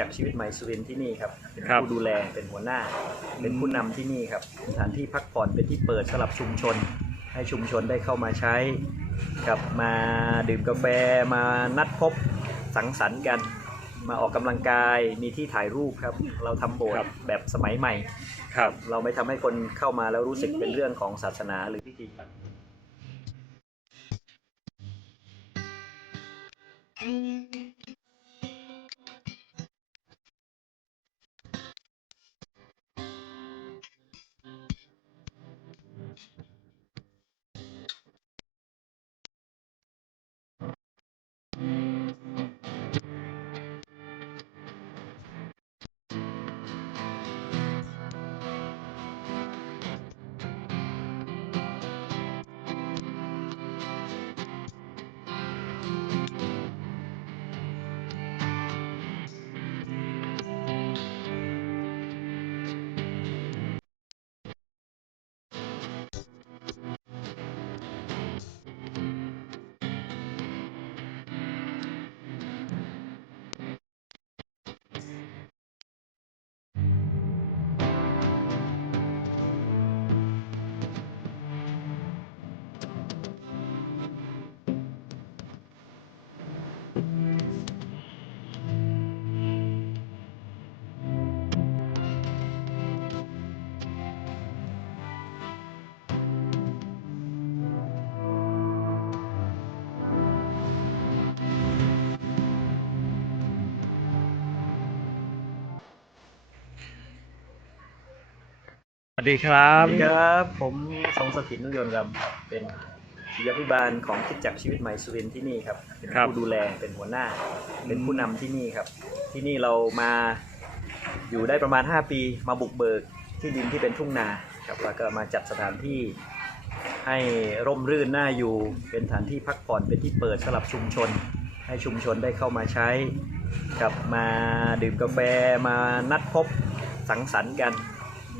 จักรชีวิตใหม่สุรินทร์ที่นี่ครับเป็นครับ ผู้ดูแลเป็นหัวหน้า เป็นผู้นำที่นี่ครับสถานที่พักผ่อนเป็นที่เปิดสำหรับชุมชน ให้ชุมชนได้เข้ามาใช้กับมาดื่มกาแฟมานัดพบสังสรรค์กัน มาออกกำลังกายมีที่ถ่ายรูปครับ เราทำโบสถ์ครับแบบสมัยใหม่ ครับ เราไม่ทำให้คนเข้ามาแล้วรู้สึกเป็นเรื่องของศาสนาหรือพิธีส วัสดีครับ สวัสดีครับ ผมทรงสถิตนุยนต์ครับ เป็นศิลปิบาลของคิดจักรชีวิตใหม่สุรินทร์ที่นี่ครับ เป็นครับผู้ดูแล เป็นหัวหน้า เป็นผู้นำที่นี่ครับ ที่นี่เรามาอยู่ได้ประมาณ 5 ปี มาบุกเบิกที่ดินที่เป็นทุ่งนาครับ แล้วก็มาจัดสถานที่ให้ร่มรื่นน่าอยู่ เป็นสถานที่พักผ่อน เป็นที่เปิดสำหรับชุมชน ให้ชุมชนได้เข้ามาใช้กับมาดื่มกาแฟ มานัดพบสังสรรค์กัน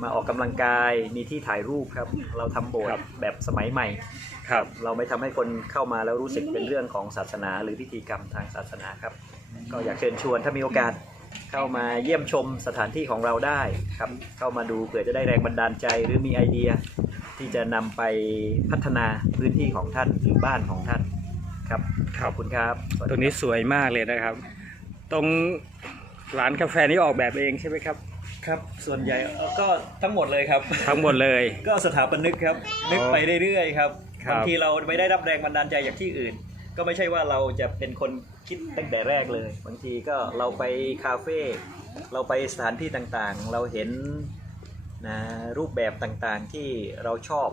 มาออกกำลังกายมีที่ถ่ายรูปครับ เราทำโบสครัถ์บแบบสมัยใหม่ ครับ เราไม่ทำให้คนเข้ามาแล้วรู้สึกเป็นเรื่องของศาสนาหรือพิธีกรรมทางศาสนาครับ ก็อยากเชิญชวนถ้ามีโอกาสเข้ามาเยี่ยมชมสถานที่ของเราได้ครับ เข้ามาดูเผื่อจะได้แรงบันดาลใจหรือมีไอเดีย ที่จะนำไปพัฒนาพื้นที่ของท่านหรือบ้านของท่านครับขอบคุณครับสวัสดีตรงนี้สวยมากเลยนะครับ ตรงร้านกาแฟนี้ออกแบบเองใช่ไหมครับ ครับ ส่วนใหญ่เอ่อก็ทั้งหมดเลยครับ ทั้งหมดเลย ก็สถาปนิกครับ นึกไปเรื่อยๆครับครับ บางทีเราไม่ได้รับแรงบันดาลใจจากที่อื่น ก็ไม่ใช่ว่าเราจะเป็นคนคิดตั้งแต่แรกเลย บางทีก็เราไปคาเฟ่เราไปสถานที่ต่างๆ เราเห็นนะรูปแบบต่างๆที่เราชอบ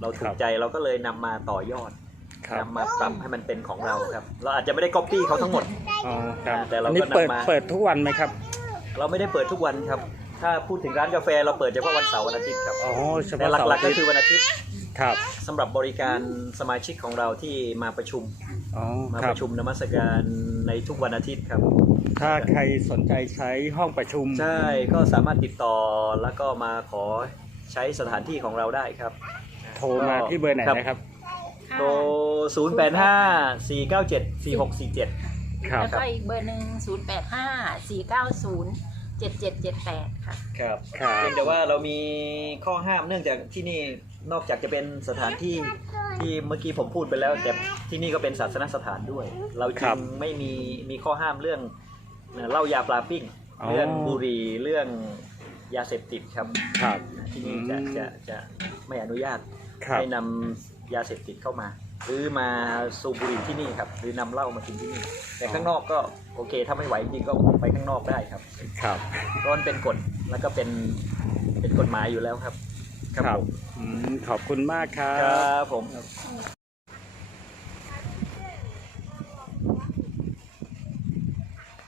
เราถูครักบ ใจเราก็เลยนำมาต่อยอดครับนำมาปรับให้มันเป็นของเราครับ เราอาจจะไม่ได้ก๊อปปี้เขาทั้งหมด อ๋อครับแต่เราก็อันนี้เปิดนำมาเปิดทุกวันไหมครับ เราไม่ได้เปิดทุกวันครับ ถ้าพูดถึงร้านกาแฟเราเปิดเฉพาะวันเสาร์วันอาทิตย์ครับอ๋อเฉแต่พาะหเสาร์ลักอาๆก็ทิตย์คือวันอาทิตย์ครับสำหรับบริการสมาชิกของเราที่มาประชุม อ๋อมาคปรับระชุมนมัสการในทุกวันอาทิตย์ครับ ถ้าใครสนใจใช้ห้องประชุมใช่ก็สามารถติดต่อแล้วก็มาขอใช้สถานที่ของเราได้ครับ โทรมาที่เบอร์ไหนนะครับ โทร0 8 5 4 9 7 4 6 4 7 ครับ แล้วก็อีกเบอร์หนึ่ง0 8 5 4 9 0 7 7 7 8ค่ะ ครับครับ เพียงแต่ว่าเรามีข้อห้ามเนื่องจากที่นี่นอกจากจะเป็นสถานที่ที่เมื่อกี้ผมพูดไปแล้วแต่ที่นี่ก็เป็นศาสนสถานด้วย เราครัจึบงไม่มีมีข้อห้ามเรื่องเอ่อเหล้ายาปลาปิ้งอ๋อ เรื่องบุหรี่เรื่องยาเสพติดครับครับ ที่นี่จะอืมจะจะไม่อนุญาตครับ ให้นำยาเสพติดเข้ามา หรือมาสูบบุหรี่ที่นี่ครับ หรือนำเหล้ามากินที่นี่ แต่ข้างนอกก็โอเค ถ้าไม่ไหวจริงก็ไปข้างนอกได้ครับ ครับเพราะมันเป็นกฎแล้วก็เป็นเป็นกฎหมายอยู่แล้วครับ ครับผมอืมขอบคุณมากครัครับ บผม